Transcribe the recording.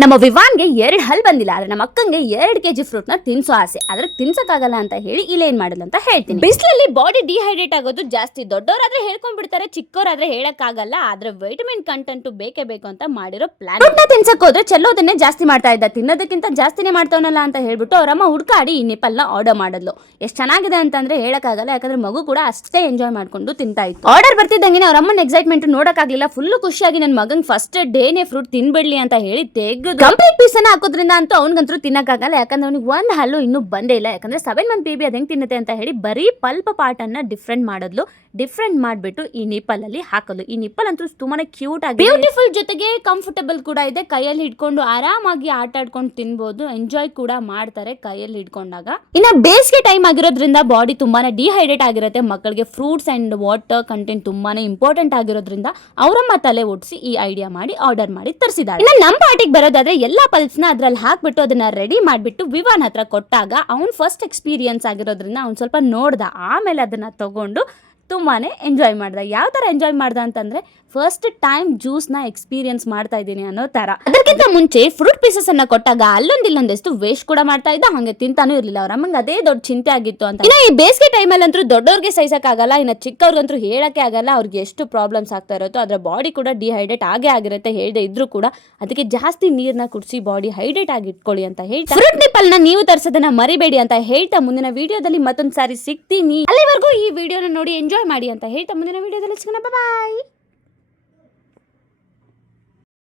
ನಮ್ಮ ವಿವಾನ್ಗೆ 2 ಹಲ್ ಬಂದಿಲ್ಲ, ಆದ್ರೆ ನಮ್ಮ ಅಕ್ಕಂಗೆ 2 kg ಫ್ರೂಟ್ ನ ತಿನ್ಸೋ ಆಸೆ. ಆದ್ರೆ ತಿನ್ಸಕ್ಕಾಗಲ್ಲ ಅಂತ ಹೇಳಿ ಇಲ್ಲೇನ್ ಮಾಡಲ್ಲ ಅಂತ ಹೇಳ್ತೀನಿ. ಬಿಸಿಲಲ್ಲಿ ಬಾಡಿ ಡಿಹೈಡ್ರೇಟ್ ಆಗೋದು ಜಾಸ್ತಿ. ದೊಡ್ಡವರಾದ್ರೆ ಹೇಳ್ಕೊಂಡ್ಬಿಡ್ತಾರೆ, ಚಿಕ್ಕವರಾದ್ರೆ ಹೇಳಕ್ಕಾಗಲ್ಲ. ಆದ್ರೆ ವಿಟಮಿನ್ ಕಂಟೆಂಟ್ ಬೇಕೇ ಬೇಕು ಅಂತ ಮಾಡಿರೋ ಪ್ಲಾನ್. ಫ್ರೂಟ್ ನ ತಿನ್ಸಕ್ ಹೋದ್ರೆ ಚೆಲ್ಲೋದನ್ನೇ ಜಾಸ್ತಿ ಮಾಡ್ತಾ ಇದ್ದ, ತಿನ್ನೋದಕ್ಕಿಂತ ಜಾಸ್ತಿನೇ ಮಾಡ್ತಾವನಲ್ಲ ಅಂತ ಹೇಳ್ಬಿಟ್ಟು ಅವರಮ್ಮ ಹುಡ್ಕಾಡಿ ಈ ನಿಪ್ಪಲ್ ನ ಆರ್ಡರ್ ಮಾಡಿದ್ಲು. ಎಷ್ಟು ಚೆನ್ನಾಗಿದೆ ಅಂತಂದ್ರೆ ಹೇಳಕ್ಕಾಗಲ್ಲ, ಯಾಕಂದ್ರೆ ಮಗು ಕೂಡ ಅಷ್ಟೇ ಎಂಜಾಯ್ ಮಾಡ್ಕೊಂಡು ತಿಂತಾ ಇತ್ತು. ಆರ್ಡರ್ ಬರ್ತಿದ್ದಂಗೆ ಅವ್ರ ಅಮ್ಮನ ಎಕ್ಸೈಟ್ಮೆಂಟ್ ನೋಡಕ್ಕಾಗ್ಲಿಲ್ಲ. ಫುಲ್ ಖುಷಿಯಾಗಿ ನನ್ನ ಮಗನ್ ಫಸ್ಟ್ ಡೇನೆ ಫ್ರೂಟ್ ತಿನ್ಬಿಡ್ಲಿ ಅಂತ ಹೇಳಿ ಕಂಪ್ಲೀಟ್ ಪೀಸ್ ಅನ್ನ ಹಾಕೋದ್ರಿಂದ ಅಂತೂ ಅವ್ನಿಗಂತೂ ತಿನ್ನಕ್ಕಾಗಲ್ಲ, ಯಾಕಂದ್ರೆ ಅವ್ನಿಗೆ 1 ಹಲ್ಲು ಇನ್ನೂ ಬಂದೇ ಇಲ್ಲ. ಯಾಕಂದ್ರೆ 7 ಮಂತ್ ಬೇಬಿ ಅದ್ ಹೆಂಗ್ ತಿನ್ನುತ್ತೆ ಅಂತ ಹೇಳಿ ಬರೀ ಪಲ್ಪ್ ಪಾರ್ಟ್ ಅನ್ನ ಡಿಫ್ರೆಂಟ್ ಮಾಡಿದ್ಲು. ಡಿಫ್ರೆಂಟ್ ಮಾಡ್ಬಿಟ್ಟು ಈ ನಿಪ್ಪಲ್ ಅಲ್ಲಿ ಹಾಕಲು. ಈ ನಿಪ್ಪಲ್ ಅಂತೂ ತುಂಬಾನೇ ಕ್ಯೂಟ್ ಆಗಿ ಬ್ಯೂಟಿಫುಲ್, ಜೊತೆಗೆ ಕಂಫರ್ಟಬಲ್ ಕೂಡ ಇದೆ. ಕೈಯಲ್ಲಿ ಹಿಡ್ಕೊಂಡು ಆರಾಮಾಗಿ ಆಟ ಆಡ್ಕೊಂಡು ತಿನ್ಬಹುದು, ಎಂಜಾಯ್ ಕೂಡ ಮಾಡ್ತಾರೆ ಕೈಯಲ್ಲಿ ಹಿಡ್ಕೊಂಡಾಗ. ಇನ್ನ ಬೇಸಿಗೆ ಟೈಮ್ ಆಗಿರೋದ್ರಿಂದ ಬಾಡಿ ತುಂಬಾನೇ ಡಿಹೈಡ್ರೇಟ್ ಆಗಿರುತ್ತೆ. ಮಕ್ಕಳಿಗೆ ಫ್ರೂಟ್ಸ್ ಅಂಡ್ ವಾಟರ್ ಕಂಟೆಂಟ್ ತುಂಬಾನೇ ಇಂಪಾರ್ಟೆಂಟ್ ಆಗಿರೋದ್ರಿಂದ ಅವರಮ್ಮ ತಲೆ ಓಡಿಸಿ ಈ ಐಡಿಯಾ ಮಾಡಿ ಆರ್ಡರ್ ಮಾಡಿ ತರಿಸಿದಾಳೆ. ಇನ್ನು ನಮ್ಮ ಪಾರ್ಟಿಗೆ ಬರೋದಾದ್ರೆ ಎಲ್ಲಾ ಪಲ್ಸ್ ನ ಅದ್ರಲ್ಲಿ ಹಾಕ್ಬಿಟ್ಟು ಅದನ್ನ ರೆಡಿ ಮಾಡ್ಬಿಟ್ಟು ವಿವಾನ್ ಹತ್ರ ಕೊಟ್ಟಾಗ ಅವ್ನ್ ಫಸ್ಟ್ ಎಕ್ಸ್ಪೀರಿಯನ್ಸ್ ಆಗಿರೋದ್ರಿಂದ ಅವ್ನ್ ಸ್ವಲ್ಪ ನೋಡ್ದ, ಆಮೇಲೆ ಅದನ್ನ ತಗೊಂಡು ತುಂಬಾನೇ ಎಂಜಾಯ್ ಮಾಡ್ದ. ಯಾವ ತರ ಎಂಜಾಯ್ ಮಾಡ್ದ ಅಂತಂದ್ರೆ ಫಸ್ಟ್ ಟೈಮ್ ಜ್ಯೂಸ್ ನ ಎಕ್ಸ್ಪೀರಿಯನ್ಸ್ ಮಾಡ್ತಾ ಇದ್ದೀನಿ ಅನ್ನೋ ತರ. ಅದಕ್ಕಿಂತ ಮುಂಚೆ ಫ್ರೂಟ್ ಪೀಸಸ್ ಅನ್ನ ಕೊಟ್ಟಾಗ ಅಲ್ಲೊಂದಿಲ್ಲೊಂದೆಷ್ಟು ವೇಸ್ಟ್ ಕೂಡ ಮಾಡ್ತಾ ಇದ್ದ, ಹಂಗೆ ತಿಂತಾನೂ ಇರ್ಲಿಲ್ಲ. ಅವ್ರ ಅಮ್ಮಂಗೆ ಅದೇ ದೊಡ್ಡ ಚಿಂತೆ ಆಗಿತ್ತು ಅಂತ. ಇನ್ನ ಈ ಬೇಸಿಗೆ ಟೈಮಲ್ಲಿ ಅಂತೂ ದೊಡ್ಡವ್ರಿಗೆ ಸಹಿಸಕ್ ಆಗಲ್ಲ, ಇನ್ನ ಚಿಕ್ಕವ್ರಿಗಂತೂ ಹೇಳಕ್ಕೆ ಆಗಲ್ಲ ಅವ್ರಿಗೆ ಎಷ್ಟು ಪ್ರಾಬ್ಲಮ್ಸ್ ಆಗ್ತಾ ಇರುತ್ತೋ. ಅದ್ರ ಬಾಡಿ ಕೂಡ ಡಿಹೈಡ್ರೇಟ್ ಆಗೇ ಆಗಿರುತ್ತೆ ಹೇಳ್ದೆ ಇದ್ರು ಕೂಡ. ಅದಕ್ಕೆ ಜಾಸ್ತಿ ನೀರ್ನ ಕುಡಿಸಿ ಬಾಡಿ ಹೈಡ್ರೇಟ್ ಆಗಿ ಇಟ್ಕೊಳ್ಳಿ ಅಂತ ಹೇಳ್ತಾ ಫ್ರೂಟ್ ನಿಪ್ಪಲ್ ನ ನೀವು ತರಿಸೋದನ್ನ ಮರಿಬೇಡಿ ಅಂತ ಹೇಳ್ತಾ ಮುಂದಿನ ವಿಡಿಯೋದಲ್ಲಿ ಮತ್ತೊಂದ್ ಸಾರಿ ಸಿಗ್ತೀನಿ. ಅಲ್ಲಿವರೆಗೂ ಈ ವಿಡಿಯೋನ ನೋಡಿ ಎಂಜಾಯ್ ಮಾಡಿ ಅಂತ ಹೇಳ್ತಾ ಮುಂದಿನ ವಿಡಿಯೋದಲ್ಲಿ ಸಿಗೋಣ. ಬಾಯ್.